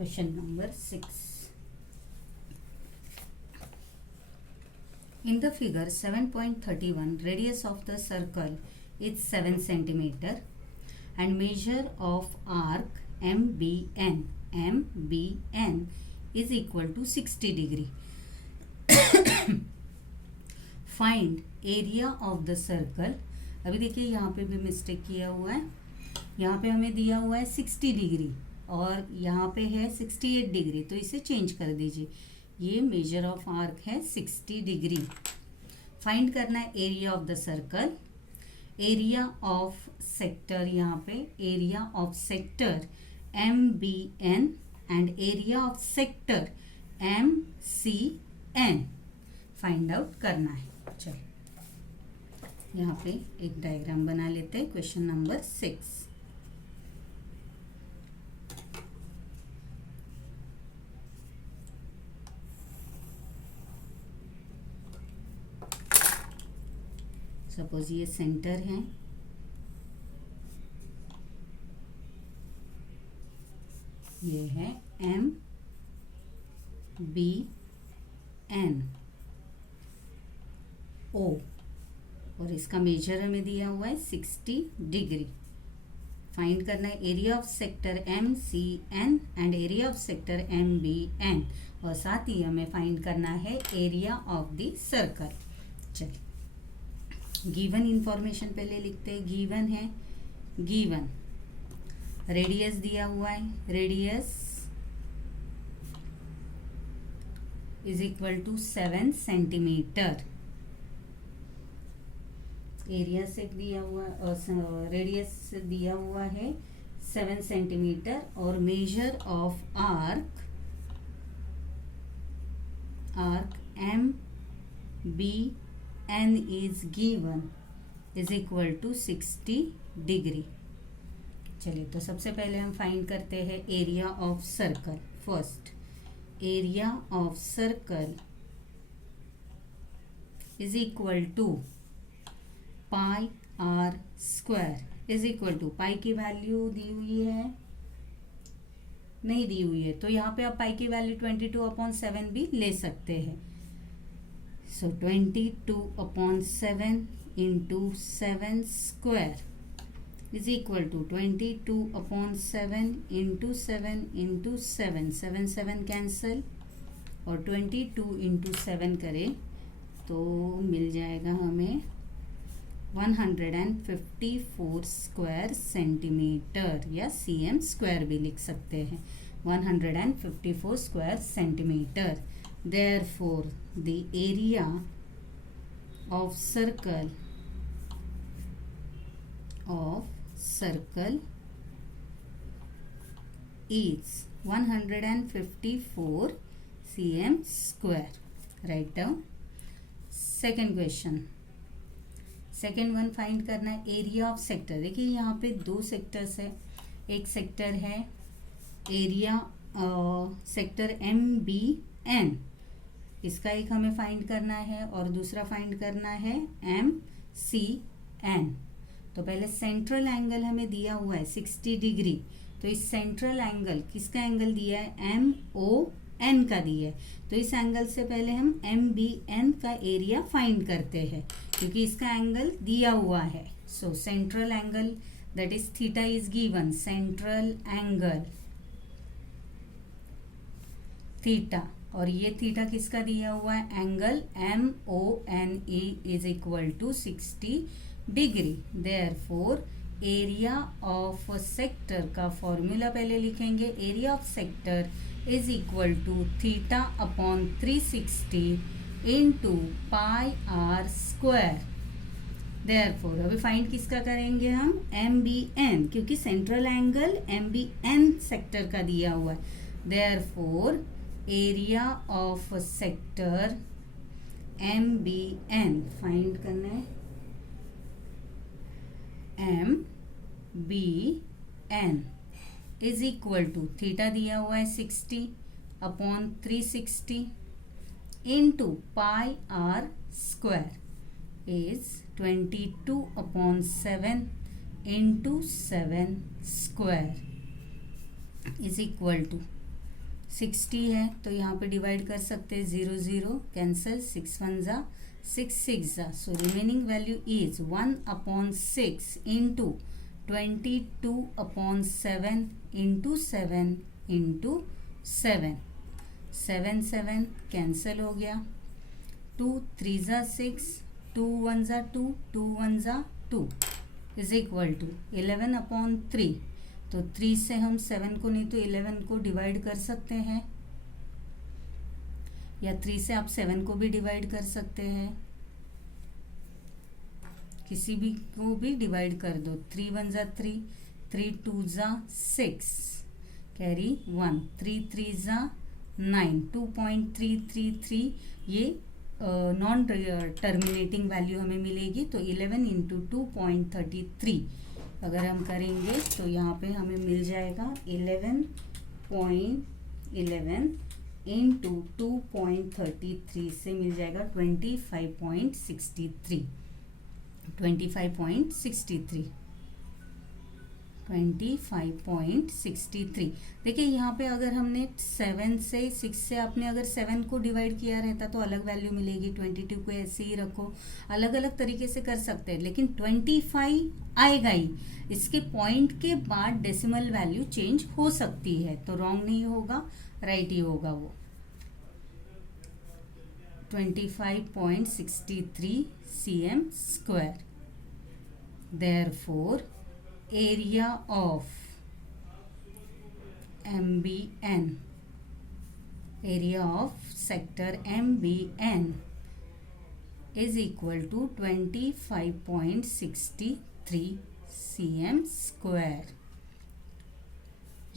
Question number 6. In the figure 7.31, radius of the circle is 7 cm and measure of arc MBN is equal to 60 degree. Find area of the circle. अभी देखिए यहाँ पे भी mistake किया हुआ है. यहाँ पे हमें दिया हुआ है 60 डिग्री और यहाँ पे है 68 डिग्री, तो इसे चेंज कर दीजिए. ये मेजर ऑफ आर्क है 60 डिग्री. फाइंड करना है area of the circle, area of sector, यहाँ पे area of sector MBN and area of sector MCN find out करना है. चलो यहाँ पे एक डायग्राम बना लेते हैं. Question number 6. सपोज ये सेंटर है, ये है MBN O और इसका मेजर हमें दिया हुआ है 60 डिग्री. फाइंड करना है area of sector MCN and area of sector MBN और साथ ही हमें फाइंड करना है एरिया ऑफ द सर्कल. चलिए गिवन इंफॉर्मेशन पहले लिखते हैं. गिवन है, गिवन रेडियस दिया हुआ है, radius is equal to 7 centimeter. Area से दिया हुआ, रेडियस दिया हुआ है 7 सेंटीमीटर और measure of arc MBN is given is equal to 60 degree. चलिए तो सबसे पहले हम फाइंड करते हैं area of circle. First area of circle is equal to pi r square is equal to, pi की वैल्यू दी हुई है, नहीं दी हुई है, तो यहाँ पे आप पाई की वैल्यू 22/7 भी ले सकते हैं. So 22/7 into 7 square is equal to 22/7 into 7 into 7. 7 7 cancel और 22 into 7 करें तो मिल जाएगा हमें 154 स्क्वायर सेंटीमीटर या cm स्क्वायर भी लिख सकते हैं. 154 square centimetre. Therefore, the area of circle is 154 cm square. Write down. Second question. Second one find करना है एरिया ऑफ सेक्टर. देखिए यहाँ पे दो सेक्टर्स है. एक सेक्टर है एरिया सेक्टर MBN, इसका एक हमें फाइंड करना है और दूसरा फाइंड करना है MCN. तो पहले सेंट्रल एंगल हमें दिया हुआ है 60 डिग्री, तो इस सेंट्रल एंगल किसका एंगल दिया है MON का दिया है, तो इस एंगल से पहले हम MBN का एरिया फाइंड करते हैं क्योंकि इसका एंगल दिया हुआ है. So central angle that is theta is given. Central angle theta और ये थीटा किसका दिया हुआ है, angle MONE is equal to 60 degree. Therefore area of sector का फॉर्मूला पहले लिखेंगे. Area of sector is equal to theta upon 360 into pi r square. Therefore अभी फाइंड किसका करेंगे हम, MBN, क्योंकि सेंट्रल एंगल MBN सेक्टर का दिया हुआ है. Therefore area of sector MBN find करना है. MBN is equal to theta दिया हुआ है 60 upon 360 into pi r square is 22/7 into 7 square is equal to 60 है तो यहाँ पे डिवाइड कर सकते हैं, 0 0 कैंसल, 6 1 जा 6 6 जा, so remaining value is 1/6 into 22/7 into 7 into 7, 7 7 cancel हो गया, 2 3 जा 6, 2 1 जा 2, 2 1 जा 2 इज इक्वल टू 11/3। तो 3 से हम 7 को नहीं तो 11 को डिवाइड कर सकते हैं, या 3 से आप 7 को भी डिवाइड कर सकते हैं, किसी भी को भी डिवाइड कर दो। 3 1 जा 3, 3 2 जा 6, कैरी 1, 3 3 जा 9, 2.333 ये नॉन टर्मिनेटिंग वैल्यू हमें मिलेगी। तो 11 इंटू 2.33 अगर हम करेंगे तो यहाँ पे हमें मिल जाएगा 11.11 इंटू 2.33 से मिल जाएगा 25.63, 25.63। देखिए यहाँ पे अगर हमने 7 से 6 से आपने अगर 7 को डिवाइड किया रहता तो अलग वैल्यू मिलेगी, 22 को ऐसे ही रखो, अलग अलग तरीके से कर सकते हैं, लेकिन 25 आएगा ही। इसके पॉइंट के बाद डेसिमल वैल्यू चेंज हो सकती है, तो रॉन्ग नहीं होगा, राइट ही होगा वो। 25.63 cm square. Therefore, area of MBN, area of sector MBN is equal to 25.63 cm square.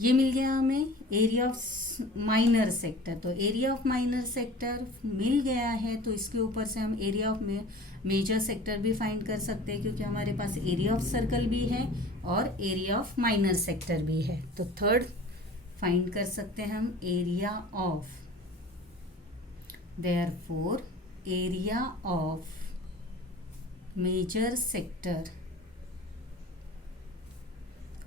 ये मिल गया हमें एरिया ऑफ माइनर सेक्टर। तो एरिया ऑफ माइनर सेक्टर मिल गया है तो इसके ऊपर से हम एरिया ऑफ मेजर सेक्टर भी फाइंड कर सकते हैं, क्योंकि हमारे पास एरिया ऑफ सर्कल भी है और एरिया ऑफ माइनर सेक्टर भी है। तो थर्ड फाइंड कर सकते हैं हम area of, therefore area of major sector,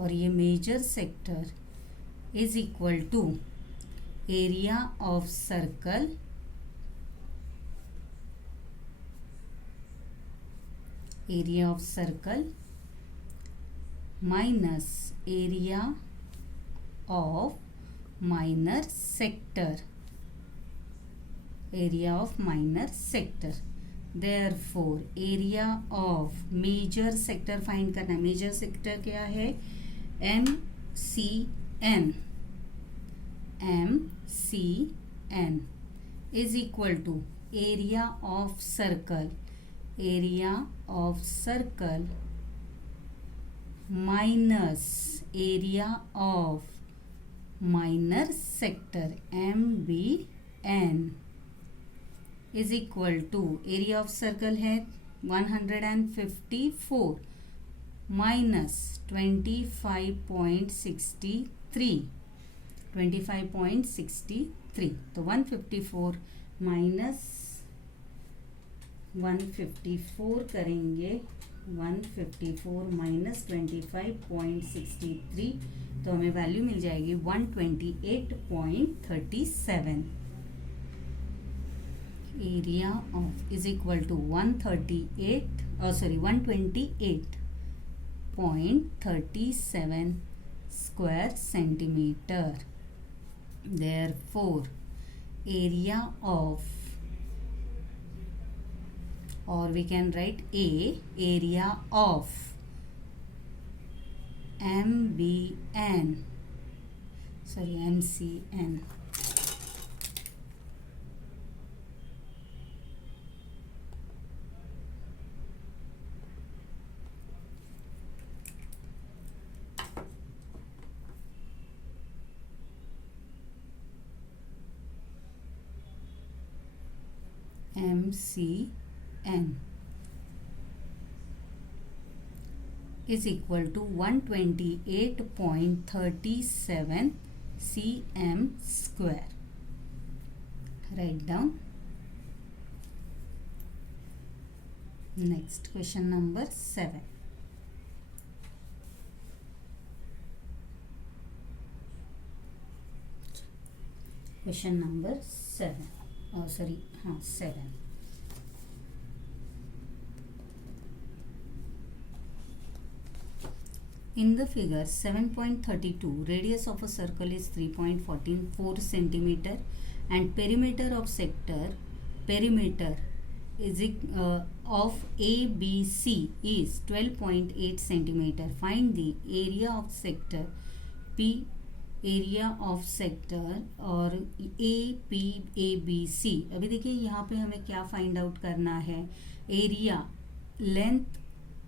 और ये major sector is equal to area of circle minus area of minor sector, therefore area of major sector find करना है। मेजर सेक्टर क्या है, MCN is equal to area of circle minus area of minor sector MBN is equal to area of circle है 154 minus 25.63, तो 154 minus 154 करेंगे, 154 minus 25.63, तो हमें value मिल जाएगी 128.37। Area of is equal to 128.37 square centimeter. Therefore, area of, or we can write area of MCN is equal to 128.37 cm square. Write down. Next, question number 7. Question number 7 sorry 7. In the figure 7.32, radius of a circle is 3.14 centimeter and perimeter of sector is of ABC is 12.8 centimeter. Find the area of sector P, area of sector और APABC. अभी देखिए यहाँ पे हमें क्या find out करना है. Area, length,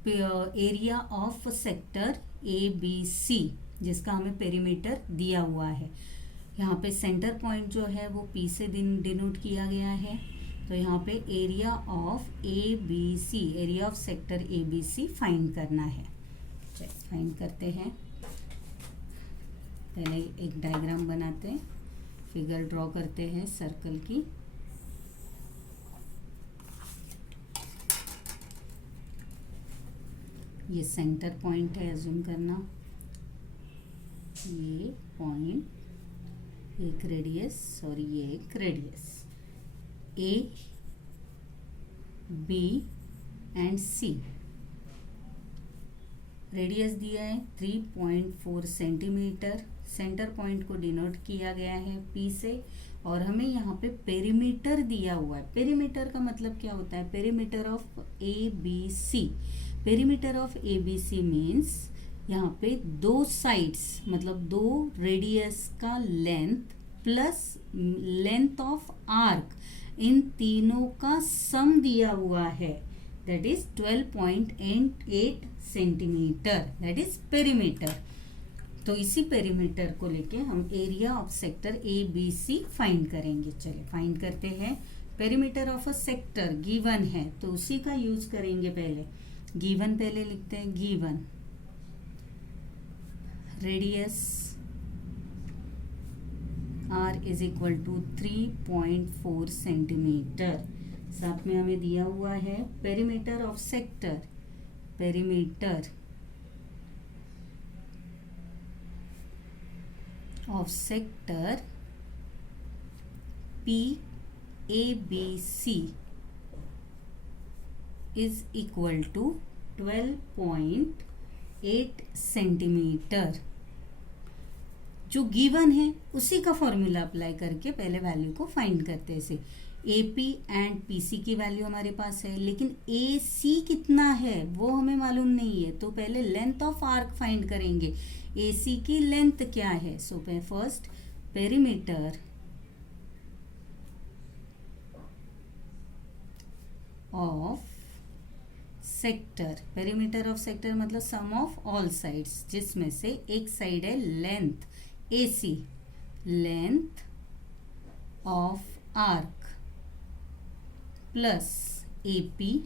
area of sector ABC जिसका हमें पेरीमीटर दिया हुआ है. यहाँ पे सेंटर पॉइंट जो है वो P से डिनोट किया गया है. तो यहाँ पे area of ABC, area of sector ABC find करना है. चलिए फाइंड करते हैं. पहले एक डायग्राम बनाते हैं, फिगर ड्रॉ करते हैं सर्कल की. ये सेंटर पॉइंट है, अज्यूम करना. ये पॉइंट, एक रेडियस और ये एक radius. A, B and C. Radius दिया है 3.4 सेंटीमीटर. सेंटर पॉइंट को डिनोट किया गया है P से. और हमें यहाँ पे पेरीमीटर दिया हुआ है. पेरीमीटर का मतलब क्या होता है? Perimeter of ABC. Perimeter of ABC means यहाँ पे दो साइड्स, मतलब दो रेडियस का length plus length of arc, इन तीनों का सम दिया हुआ है. That is 12.8 centimetre. That is perimeter. तो इसी पेरीमीटर को लेके हम area of sector ABC find करेंगे. चलिए फाइंड करते हैं. Perimeter of a sector given है तो उसी का यूज करेंगे. पहले गिवन पहले लिखते हैं. Given radius R is equal to 3.4 centimeter. साथ में हमें दिया हुआ है perimeter of sector. Perimeter of sector PABC is equal to 12.8 centimeter. जो गिवन है उसी का फॉर्मूला अप्लाई करके पहले वैल्यू को फाइंड करते हैं. इसे AP एंड PC की वैल्यू हमारे पास है, लेकिन AC कितना है वो हमें मालूम नहीं है. तो पहले लेंथ ऑफ आर्क फाइंड करेंगे. AC की लेंथ क्या है? So first perimeter of sector. Perimeter of sector मतलब सम ऑफ ऑल साइड्स, जिसमें से एक साइड है length AC, length of arc plus AP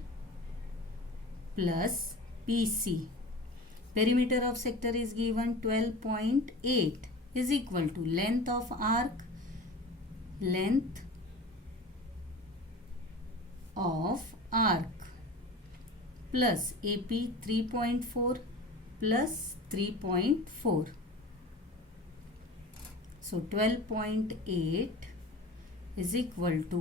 plus PC. Perimeter of sector is given 12.8 is equal to length of arc, length of arc plus AP 3.4 plus 3.4. So 12.8 is equal to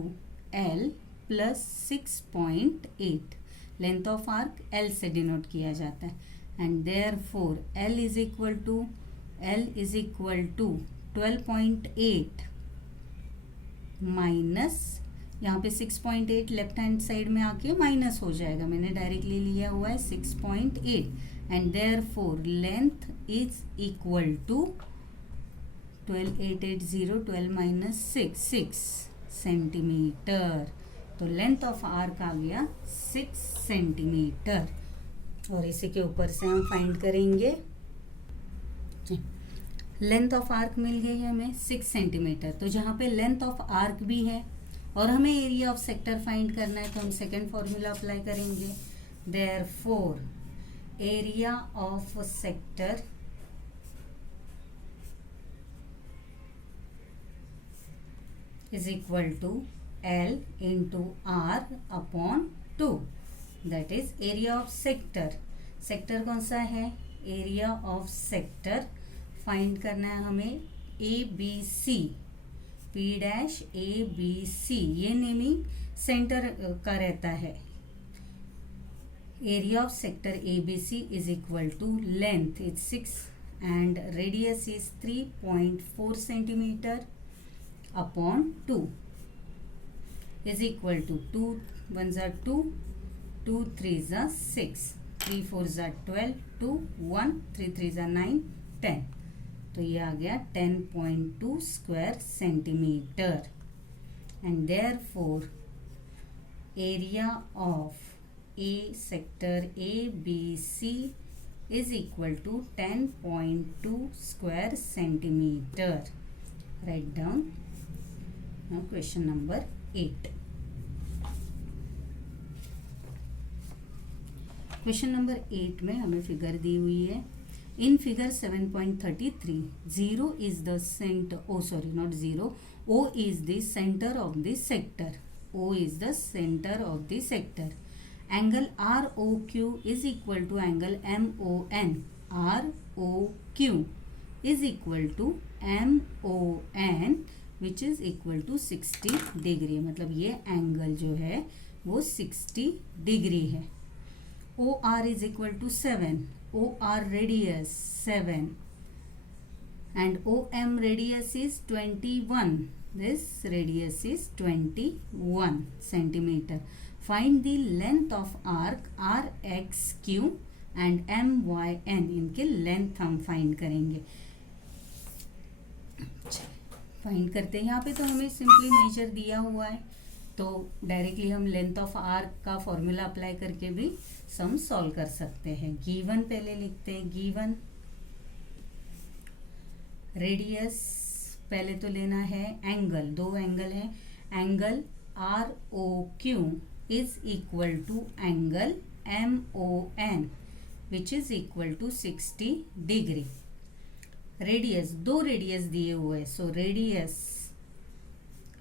L plus 6.8. Length of arc L से denote किया जाता है. And therefore L is equal to 12.8 minus, यहाँ पे 6.8 left hand side में आके minus हो जाएगा. मैंने डायरेक्टली लिया हुआ है 6.8. And therefore length is equal to 12 minus 6 centimeter. तो लेंथ ऑफ आर्क आ गया 6 सेंटीमीटर. और इसी के ऊपर से हम फाइंड करेंगे. लेंथ ऑफ आर्क मिल गई हमें 6 सेंटीमीटर. तो जहाँ पे लेंथ ऑफ आर्क भी है और हमें एरिया ऑफ सेक्टर फाइंड करना है तो हम सेकेंड फॉर्मूला अप्लाई करेंगे. Therefore area of sector is equal to L into R upon 2. That is area of sector. Sector कौन सा है? एरिया ऑफ सेक्टर फाइंड करना है हमें ABC. P डैश ABC, ये नेमिंग सेंटर का रहता है. Area of sector ABC is equal to length is 6 and radius is 3.4 centimeter upon 2 is equal to 2 1s are 2, 2 3s are 6, 3 4s are 12, 2 1, 3 3s are 9, 10. तो ये आ गया 10.2 square centimetre. And therefore area of A sector ABC is equal to 10.2 square centimeter. Write down. Now question number 8. Question number 8 में हमें figure दी हुई है. In figure 7.33, 0 is the center. Oh, sorry, not 0. O is the center of the sector. O is the center of the sector. Angle ROQ is equal to angle MON. ROQ is equal to MON which is equal to 60 degree. मतलब ये angle जो है वो 60 degree है. OR is equal to 7. OR radius 7 and OM radius is 21. This radius is 21 centimeter. Find the length of arc RXQ and MYN. इनके length हम find करेंगे. Find करते हैं. यहाँ पे तो हमें सिंपली मेजर दिया हुआ है, तो डायरेक्टली हम लेंथ ऑफ आर्क का फॉर्मूला अप्लाई करके भी सम सॉल्व कर सकते हैं. गिवन पहले लिखते हैं. गिवन रेडियस पहले तो लेना है. एंगल, दो एंगल है. Angle ROQ is equal to angle MON which is equal to 60 degree. Radius, दो रेडियस दिए हुए, so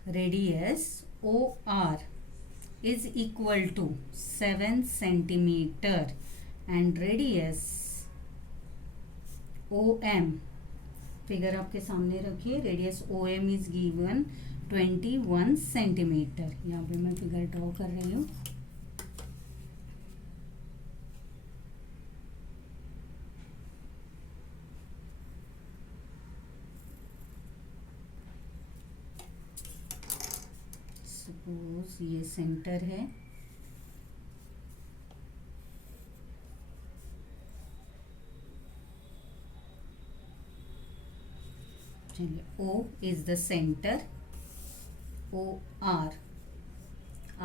radius OR is equal to 7 centimeter and radius OM, figure आपके सामने रखिए. Radius OM is given 21 centimetre. यहाँ पे मैं फिगर ड्रॉ कर रही हूँ. सपोज ये सेंटर है. चलिए, O is the center. OR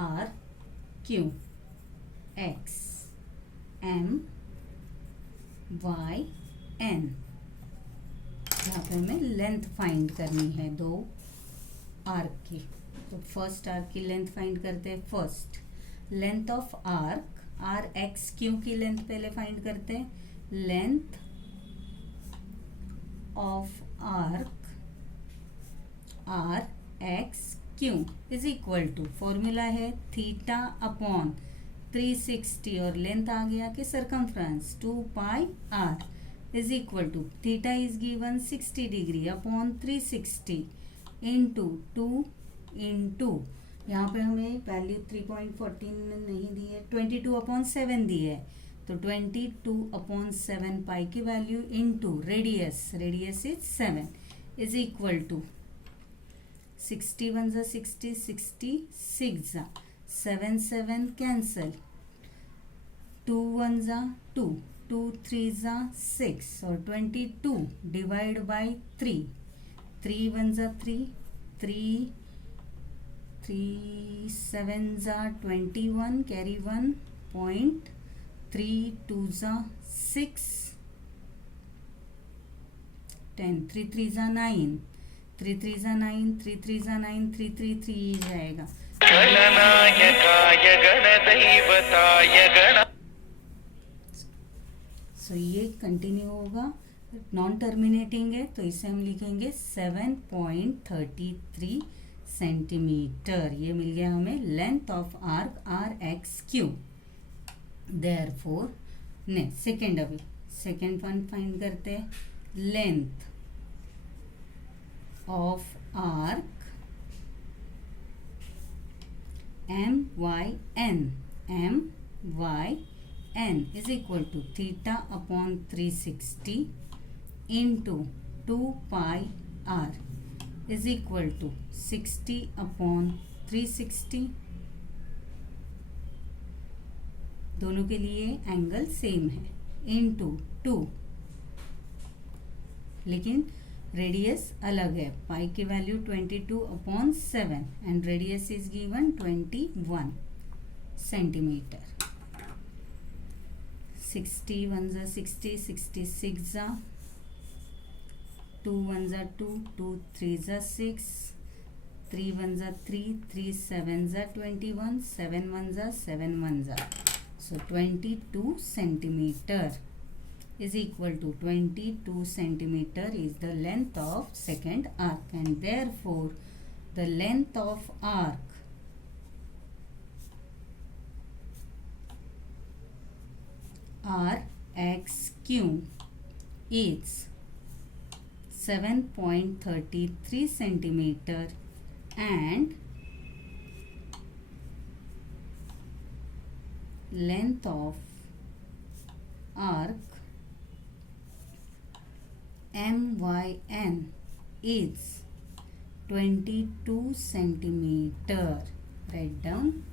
R Q X M Y N. यहाँ पे हमें लेंथ फाइंड करनी है दो आर्क की. तो फर्स्ट आर्क की लेंथ फाइंड करते हैं. First length of arc RXQ की लेंथ पहले फाइंड करते हैं. Length of arc RXQ is equal to, formula है थीटा अपॉन 360 और लेंथ आ गया कि circumference 2 pi r is equal to theta is given 60 degree upon 360 into 2 into, यहाँ पे हमें वैल्यू 3.14 नहीं दी है, 22 अपॉन 7 दी है, तो 22 अपॉन 7 पाई की value into radius is 7 is equal to 61 जा 60, 66 जा 7 7 कैंसल, 2 1 जा 2, 2 3 जा 6 और 22 डिवाइड बाई 3, 3 1 जा 3, 3 7 जा 21 कैरी 1 पॉइंट, 3 2 जा 6, 10, 3 3 जा 9, 3 3 जा 9, 3 3 जा 9, 3 3 3 जाएगा. सो ये कंटिन्यू होगा, नॉन टर्मिनेटिंग है, तो इसे हम लिखेंगे 7.33 सेंटीमीटर. ये मिल गया हमें length of arc RXQ. Therefore next second, अभी सेकेंड वन फाइंड करते हैं. Length of arc MYN is equal to theta upon 360 into 2 pi r is equal to 60 upon 360. दोनों के लिए एंगल सेम है, इनटू 2, लेकिन रेडियस अलग है. पाई की value 22/7 and radius is given 21 centimetre. 60 1 जा 60, 66 जा 2 1 जा 2, 2 3 जा 6, 3 1 जा 3, 3 7 जा 21, 7 1 जा 7 1 जा. So 22 centimeter is equal to 22 centimeter is the length of second arc, and therefore the length of arc RXQ is 7.33 centimeter and length of arc MYN is 22 centimeter. Write down